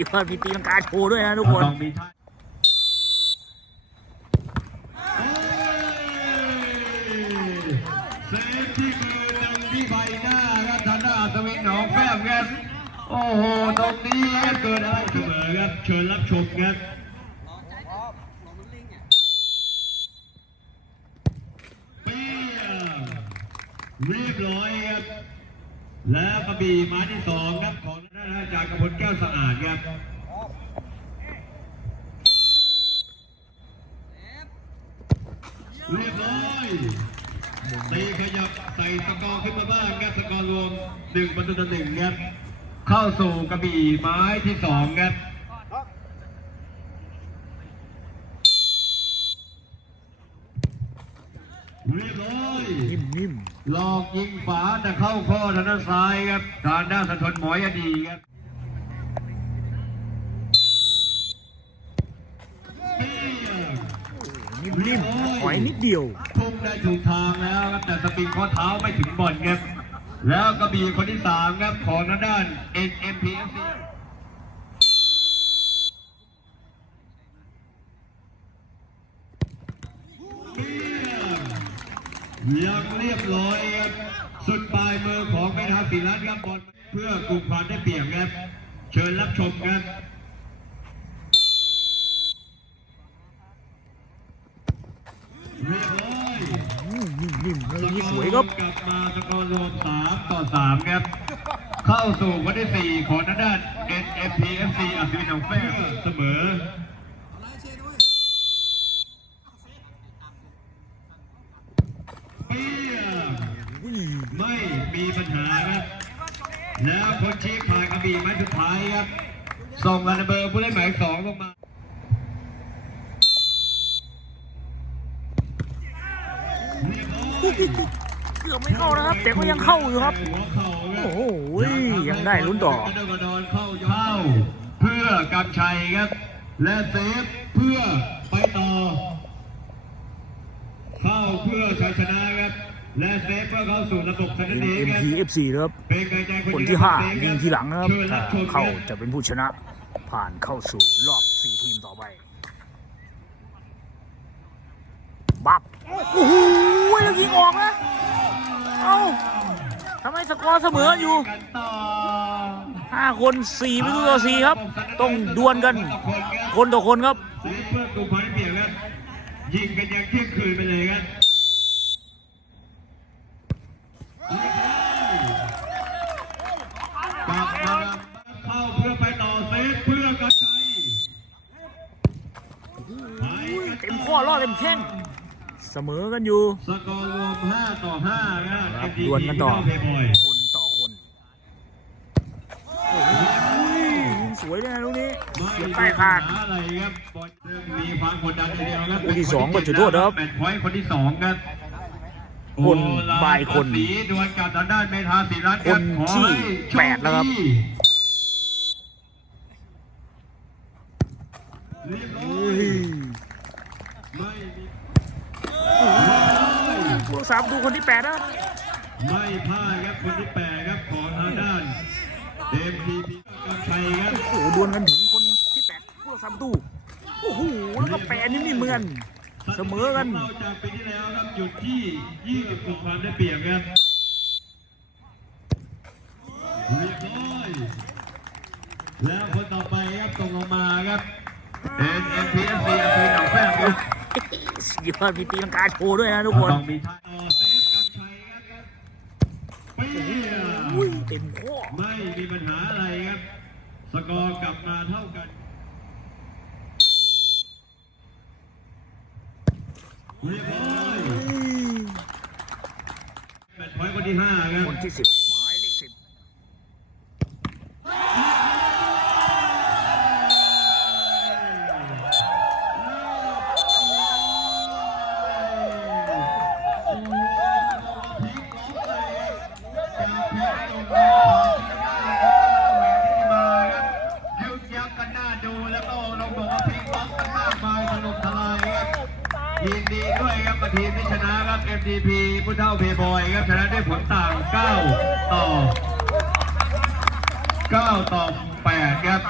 ยอดมีตีลังกาโชว์ด้วยนะทุกคนต้องมีท่าเซฟที่มือหนึ่งที่ใบหน้าครับทางด้านอัศวินหนองแฝกครับโอ้โหตรงนี้เกิดอะไรขึ้นเสมอครับเชิญรับชมครับเปี้ยงเรียบร้อยครับแล้วกระบี่หมายที่สองครับของ นอาจากกระพลแก้วสะอาดครับเรียบร้อยตีขยับใส่สกอร์ขึ้นมาบ้างครับสกอร์รวมหนึ่งประตูต่อหนึ่งครับเข้าสู่กระบี่ไม้ที่สองครับ เรียบร้อยนิ่มหลอกยิงฝาแต่เข้าข้อทางด้านซ้ายครับทางด้านสะทนหมอยอดีครับเปี้ยงๆนิ่มๆถอยนิดเดียวพุ่งได้ถูกทางแล้วครับแต่สปริงข้อเท้าไม่ถึงบอลครับแล้วก็มีคนที่สามครับของทางด้าน NMPFC ยังเรียบร้อยครับสุดปลายมือของแม่ทัพศิรัตน์ครับบอลเพื่อกลุ่มความได้เปรียบครับ เชิญรับชมครับเรียบร้อยอืมนิ่มๆเลยนี่สวยครับกลับมาสกอร์รวม3ต่อ3ครับ เข้าสู่วันที่4ของทางด้าน NMPFC อัศวินหนองแฝกเสมอ เปี้ยง อุ้ย ไม่มีปัญหาครับแล้วคนชี้ขาดกระบี่ไม้สุดท้ายครับส่งกันเบอร์ผู้เล่นหมายสองลงมาเรียบร้อยเกือบไม่เข้านะครับแต่ก็ยังเข้าอยู่ครับหัวเข่าครับโอ้โหยังได้ลุ้นต่อกระโดดกระโดดเข้าเข้าเพื่อกำชัยครับ และเซฟเพื่อไปต่อ เข้าเพื่อชัยชนะครับ และเซฟเพื่อเข้าสู่ระบบคะแนนเองครับ MTFC นะครับเป็นกำลังใจคนเดียวที่ห้าเซฟยิงทีหลังนะครับเชิญถ้ารับชมเข้าครับจะเป็นผู้ชนะ ผ่านเข้าสู่รอบสี่ทีมต่อไปบับโอ้โหแล้วยิงออกนะเอ้าทำไมสกอร์เสมออยู่กันต่อห้าคนสี่ประตูต่อสี่ครับ ต้องดวลกัน คนต่อคนครับเซฟเพื่อกลุ่มความได้เปรียบครับยิงกันยังเที่ยงคืนไปเลยครับ กลับมาเข้าเพื่อไปต่อเซฟ เพื่อกระชัยไปกันเต็มข้อรอดเต็มแข้งเสมอกันอยู่ สกอร์รวม5ต่อ5ครับครับ FDP ดวลกันต่อเข้าเพย์บอยคนต่อคนโอ้โหสวยเลยนะลูกนี้ไม่เสียบมีใต้ปัคาญงหาอะไรครับบอลซึ่งมีความกดดันทีเดียวครับคนที่สองก็จุดโทษนะครับแมตช์พอยต์คนที่สองครับคนโอลบ่ายคนสีดวลกับทางด้านเมธาศิรัตน์คนขอที่ให้โชแปดแล้วครับ เรียบร้อเฮ้ยยไม่มีพวกสามดูคนที่แปดนะไม่พลาดครับคนที่แปดครับของทางด้าน MPP กำชัยครับโอ้โหดวลกันถึงคนที่แปดพวกสามตู้โอ้โหแล้วก็แปดนี่ไม่เหมือนเสมอกันเราจากปีที่แล้วครับหยุดที่20กลุ่มความได้เปรียบครับเรียบร้อยแล้วคนต่อไป สุดยอดมีตีลังกาโชว์ด้วยนะทุกคนต้องมีท่าต่อเซฟกำชัยครับเปี้ยอุ้ยเต็มข้อไม่มีปัญหาอะไรครับ สกอร์กลับมาเท่ากันเรียบร้อยแมตช์พอยต์คนที่ห้าครับคนที่สิบ ด้วยครับทีมที่ชนะครับ MDP ผู้เท่าเพย์บอยครับชนะด้วยผลต่าง 9 ต่อ 9 ต่อ 8 ครับ